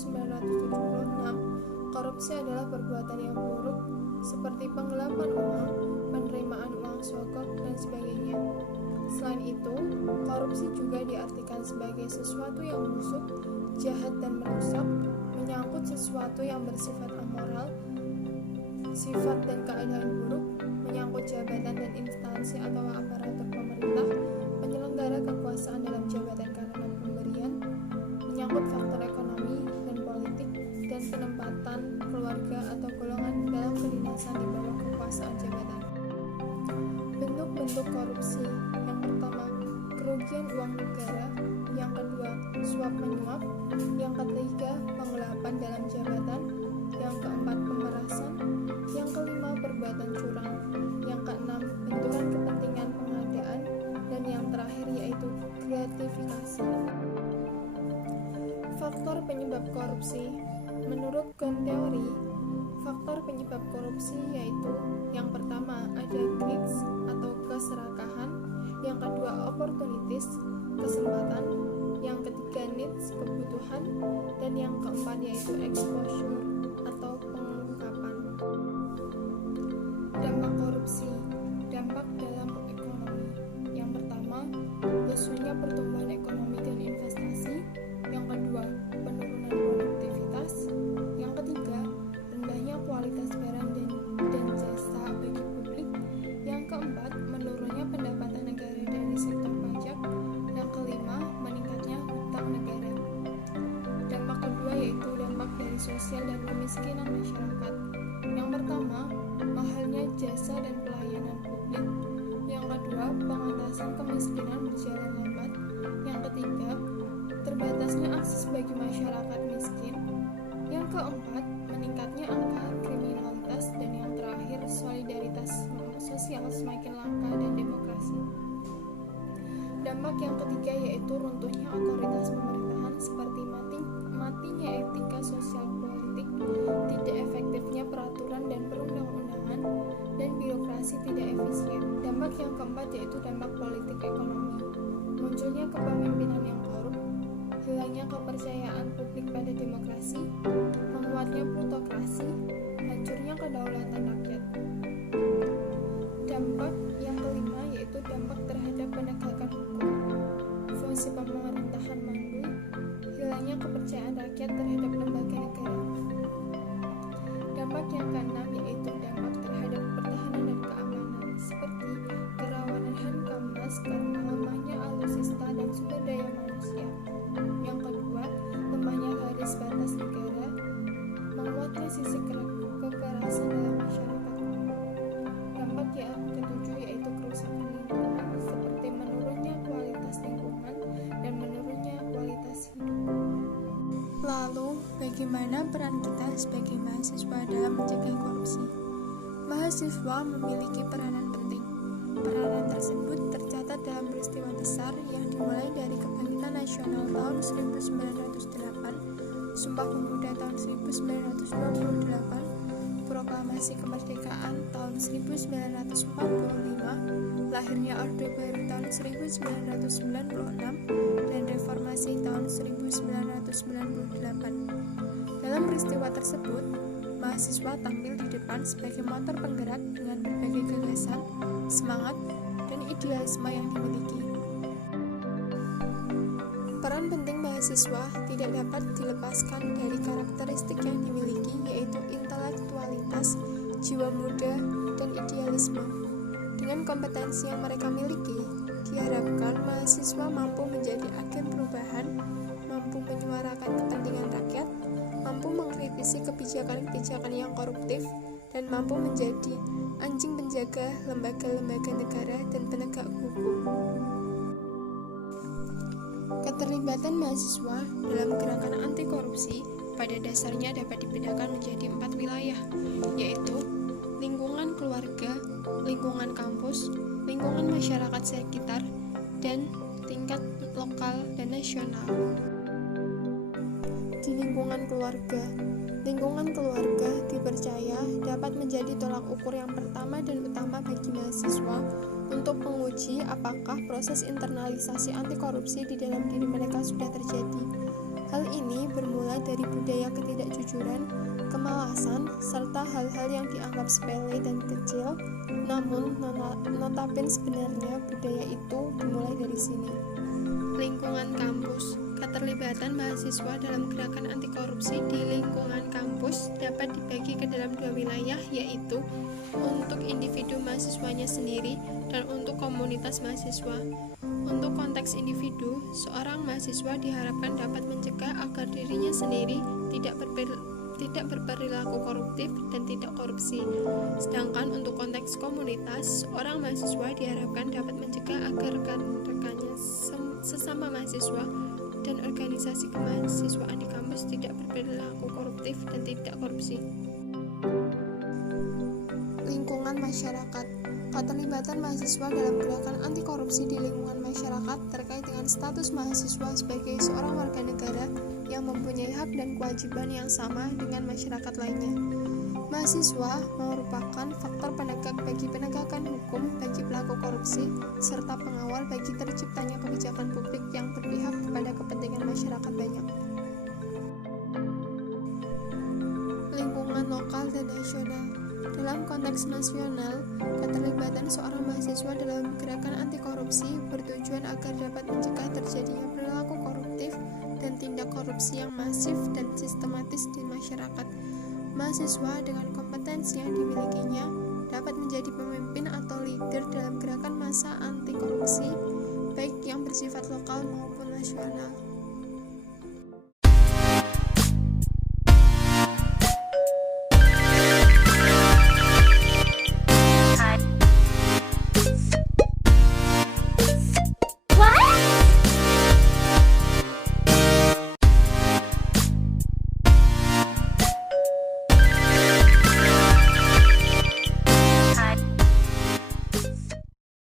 1976, korupsi adalah perbuatan yang buruk seperti penggelapan uang, penerimaan uang sogok, dan sebagainya. Selain itu, korupsi juga diartikan sebagai sesuatu yang busuk, jahat, dan merusak, menyangkut sesuatu yang bersifat amoral, sifat dan keadaan buruk, menyangkut jabatan dan instansi atau aparatur pemerintah, penyelenggara kekuasaan dalam jabatan karena pemberian, menyangkut faktor ekonomi dan politik, dan penempatan keluarga atau golongan dalam kedinasan di bawah kekuasaan jabatan. Bentuk-bentuk korupsi: yang pertama, kerugian uang negara; yang kedua, suap menyuap; yang ketiga, penggelapan dalam jabatan; yang keempat, pemerasan; yang kelima, perbuatan curang; yang keenam, benturan kepentingan pengadaan; dan yang terakhir yaitu gratifikasi. Faktor penyebab korupsi. Menurut Ghosn teori, faktor penyebab korupsi yaitu: yang pertama, ada greed atau keserakahan; yang kedua, opportunities, kesempatan; yang ketiga, needs, kebutuhan; dan yang keempat yaitu exposure atau pengungkapan. Dampak korupsi. Dampak dalam ekonomi. Yang pertama, lesunya pertumbuhan ekonomi dan investasi; yang kedua, penurunan produktivitas; yang ketiga, rendahnya kualitas barang dan jasa bagi publik; yang keempat, menurunnya pendapatan negara dari sektor pajak; yang kelima, meningkatnya hutang negara. Dampak kedua yaitu dampak dari sosial dan kemiskinan masyarakat. Yang pertama, mahalnya jasa dan pelayanan publik; yang kedua, pengentasan kemiskinan berjalan lambat; yang ketiga, terbatasnya akses bagi masyarakat miskin; yang keempat, meningkatnya angka kriminalitas; dan yang terakhir, solidaritas sosial semakin langka dan demokrasi. Dampak yang ketiga yaitu runtuhnya otoritas pemerintahan seperti matinya etika sosial politik, tidak efektifnya peraturan dan perundang-undangan, dan birokrasi tidak efisien. Dampak yang keempat yaitu dampak politik ekonomi. Munculnya kepemimpinan yang korup, hilangnya kepercayaan publik pada demokrasi, menguatnya plutokrasi, hancurnya kedaulatan rakyat. Dampak yang kelima yaitu dampak terhadap penegakan hukum. Fungsi pemerintahan mandul, hilangnya kepercayaan rakyat terhadap lembaga negara. Dampak yang keenam yaitu dampak terhadap pertahanan dan keamanan, seperti kerawanan Hamkamnas karena lemahnya alutsista dan sumber daya manusia. Yang kedua, lemahnya garis batas negara, menguatnya sisi kekerasan dalam masyarakat. Dampak yang ketujuh yaitu kerusakan lingkungan, seperti menurunnya kualitas lingkungan dan menurunnya kualitas hidup. Lalu, bagaimana peran kita sebagai mahasiswa dalam mencegah korupsi? Mahasiswa memiliki peranan penting. Peranan tersebut tercatat dalam peristiwa besar yang dimulai dari Kebangkitan Nasional tahun 1908, Sumpah Pemuda tahun 1928, Proklamasi Kemerdekaan tahun 1945, lahirnya Orde Baru tahun 1996, dan Reformasi tahun 1998. Dalam peristiwa tersebut, mahasiswa tampil di depan sebagai motor penggerak dengan berbagai gagasan, semangat, dan idealisme yang dimiliki. Peran penting mahasiswa tidak dapat dilepaskan dari karakteristik yang dimiliki, yaitu intelektualitas, jiwa muda, dan idealisme. Dengan kompetensi yang mereka miliki, diharapkan mahasiswa mampu menjadi agen perubahan, mampu menyuarakan kepentingan rakyat, mampu mengkritisi kebijakan-kebijakan yang koruptif, dan mampu menjadi anjing penjaga lembaga-lembaga negara dan penegak hukum. Keterlibatan mahasiswa dalam gerakan anti korupsi pada dasarnya dapat dibedakan menjadi 4 wilayah, yaitu lingkungan keluarga, lingkungan kampus, lingkungan masyarakat sekitar, dan tingkat lokal dan nasional. Di lingkungan keluarga dipercaya dapat menjadi tolak ukur yang pertama dan utama bagi mahasiswa untuk menguji apakah proses internalisasi anti korupsi di dalam diri mereka sudah terjadi. Hal ini bermula dari budaya ketidakjujuran, kemalasan, serta hal-hal yang dianggap sepele dan kecil, namun notabene sebenarnya budaya itu dimulai dari sini. Lingkungan kampus. Keterlibatan mahasiswa dalam gerakan anti korupsi di lingkungan kampus dapat dibagi ke dalam dua wilayah, yaitu untuk individu mahasiswanya sendiri dan untuk komunitas mahasiswa. Untuk konteks individu, seorang mahasiswa diharapkan dapat mencegah agar dirinya sendiri tidak berperilaku koruptif dan tidak korupsi. Sedangkan untuk konteks komunitas, seorang mahasiswa diharapkan dapat mencegah agar rekan-rekannya sesama mahasiswa dan organisasi kemahasiswaan di kampus tidak berperilaku koruptif dan tidak korupsi. Lingkungan masyarakat. Keterlibatan mahasiswa dalam gerakan anti korupsi di lingkungan masyarakat terkait dengan status mahasiswa sebagai seorang warga negara yang mempunyai hak dan kewajiban yang sama dengan masyarakat lainnya. Mahasiswa merupakan faktor penegak bagi penegakan hukum bagi pelaku korupsi, serta pengawal bagi terciptanya kebijakan publik yang berpihak kepada kepentingan masyarakat banyak. Lingkungan lokal dan nasional. Dalam konteks nasional, keterlibatan seorang mahasiswa dalam gerakan anti korupsi bertujuan agar dapat mencegah terjadinya perilaku koruptif dan tindak korupsi yang masif dan sistematis di masyarakat. Mahasiswa dengan kompetensi yang dimilikinya dapat menjadi pemimpin atau leader dalam gerakan massa anti korupsi, baik yang bersifat lokal maupun nasional.